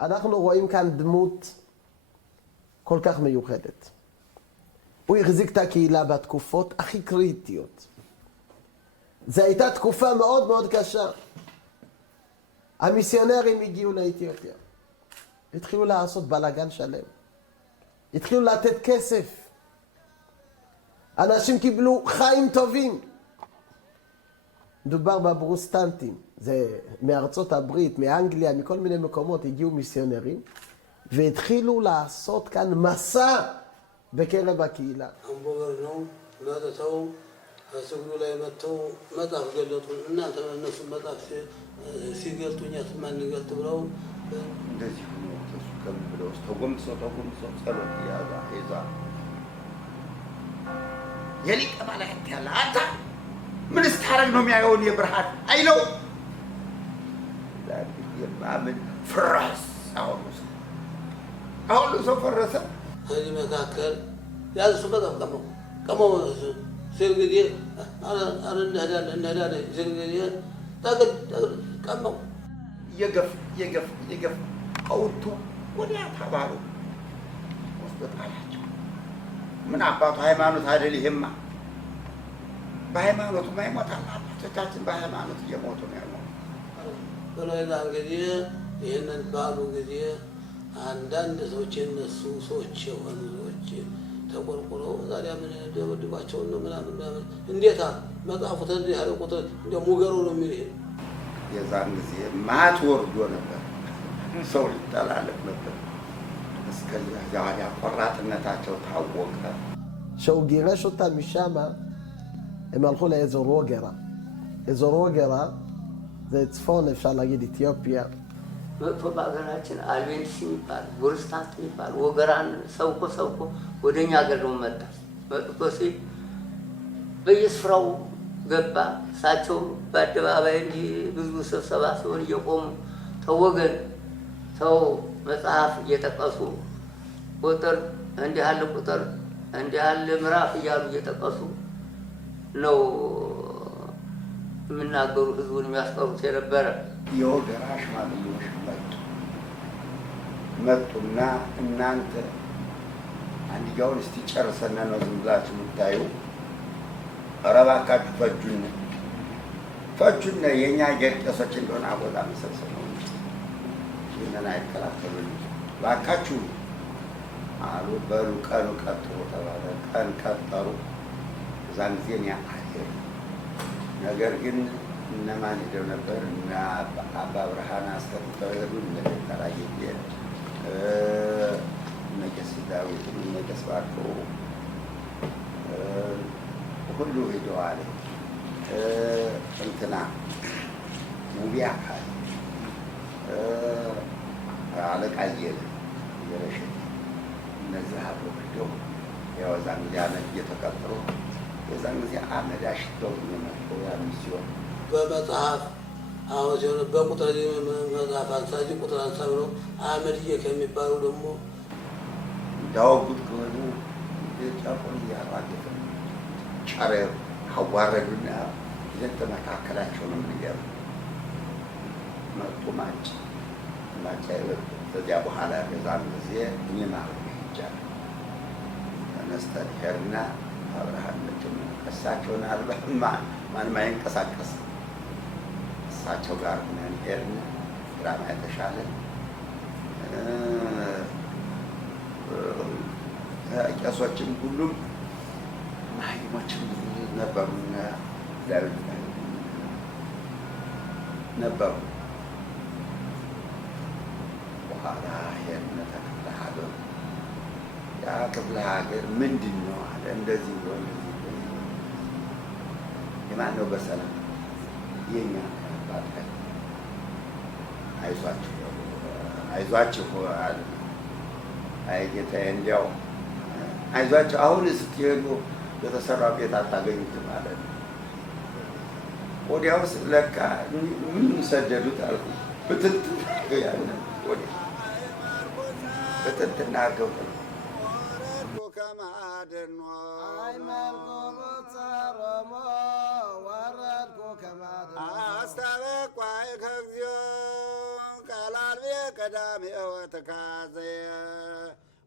אנחנו רואים כאן דמות כל כך מיוחדת. הוא החזיק את הקהילה בתקופות הכי קריטיות. זו הייתה תקופה מאוד מאוד קשה. המיסיונרים הגיעו לאתיופיה. התחילו לעשות בלגן שלם. התחילו לתת כסף. אנשים קיבלו חיים טובים. מדובר בברוסטנטים. זה מארצות הברית, מאנגליה, מכל מיני מקומות הגיעו מיסיונרים. והתחילו לעשות כאן מסע בקרב הקהילה. سقولوا لا يمتوا مطاف قالوا لنا أنت الناس مطاف سيقلتوا ناس ما نقلت بلو እንደዚህ ሆኖ ተስከም ብለው ተጎምሰው ጸሎት ያዛ ሄዛ የሊቀ መላእክት ያለ አንተ ምን ስታረግ ነው የሚያየውን የብርሃን አይለው የማምን ፍራስ አሁን ሰው ፈረሰ هذه مكاكل هذا سبب كمو سيرجدي أنا النهدان سيرجدي تقد كمو يقف قوتو ولا تبارو وسط عليهم من عباط هيمانوت هذا اللي همه بهيمانوت ما يموت الله تتاتن بهيمانوت يموتوا يموت قالوا إذا قديه هنا البالو قديه عندنا زوجين سوتش وانزوجين ተቆርቆረው ዛሬ ምን ደብድባቸው ነው ምናምን እንዴታ መጣፉ ተንዲ ያለው ቁጥር እንደ ሙገሩ ነው የሚል የዛን ጊዜ ማት ወርዶ ነበር ሰው ይጣላልፍ ነበር እስከዚያ ያያ ቆራጥነታቸው ታወቀ שהוא גירש אותם משם הם הלכו לאזור רוגרה אזור רוגרה זה צפון אפשר להגיד אתיופיה መጥቶ ባገራችን አልቤንሲ ይባል ጉርስታት ይባል ወገራን ሰውኮ ወደኛ ሀገር ነው መጥቶ ሲል በየስፍራው ገባ ሳቸው በአደባባይ እንጂ ብዙ ስብሰባ ሲሆን እየቆሙ ተወገን ተው መጽሐፍ እየጠቀሱ ቁጥር እንዲህ ያለ ምዕራፍ እያሉ እየጠቀሱ ነው የሚናገሩ ህዝቡን የሚያስቀሩት የነበረ የወገራሽ ማለሎች መጡና እናንተ አንዲጋውን እስቲ ጨርሰና ነው ዝም ብላችሁ የምታዩ አረባካችሁ ፈጁን የኛ ጌርቀሶች እንደሆነ አቦላ መሰልሰል ነው ይሄንን አይከላከሉኝ ባካችሁ አሉ በሉ ቀኑ ቀጥሮ ተባለ ቀን ቀጠሩ ዛን ጊዜ ያ አየር ነገር ግን እነማን ሄደው ነበር እና አባ ብርሃን አስተምተው ሄዱ እንደተራየ ነገስ ዳዊት ነገስ ባርኮ ሁሉ ሄደዋል እንትና ሙቢያ ካል አለቃየ የረሽ እነዚህ አብረው ሄደው ያው ዛን ያነ እየተቀጠሩ የዛን ጊዜ አመድ አሽተው ነው ያምሲው በመጽሐፍ አሁን ሲሆን በቁጥር መጽሐፍ አንሳጂ ቁጥር አንሳ ብሎ አመድዬ ከሚባሉ ደግሞ ዳውጉት ከሆኑ የጫቆን ያራገፈ ቻሬ ሐዋረዱና የተመካከላቸው ነው የሚያው መጡ ማጭ ከዚያ በኋላ በዛም ጊዜ እኔማ ይቻላል ተነስተን ሄርና አብርሃም ለተም ከሳቸውን አልበህማ ማንም አይንቀሳቀስ እሳቸው ጋር ሆነን ሄርን ድራማ የተሻለ ቄሶችም ሁሉም ማይሞችም ነበሩና ዳዊት ነበሩ በኋላ ሄርን ተከታተሉ ያ ክፍለ ሀገር ምንድን ነው አለ እንደዚህ ነው የማን ነው በሰላም የኛ ባጣ አይዟችሁ አለ አይ ጌታዬ እንዲያው አይዟችሁ አሁን ስትሄዱ የተሰራ ቤት አታገኙትም ማለት ነው ወዲያውስ ለካ ምን ሰደዱት አልኩ በትንት ያለ ወዲያ በትንትና ገው ከማደኖ አይ መልኩም ተረሞ ወረድኩ ከማደኖ አስተበቋይ ከግዚኦ ቃላል ቤከ ቀዳሚ ወትካዘየ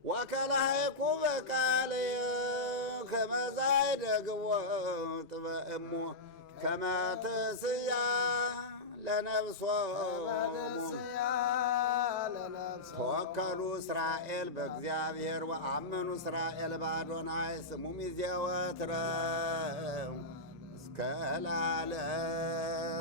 ወከላሃይኩ በቃልየ ከመዛይ ደግዎ ጥበእሙ ከመትስያ ለነፍሶሙ ተወከሉ እስራኤል በእግዚአብሔር ወአመኑ እስራኤል በአዶናይ ስሙ ሚዜወትረ እስከ ለዓለም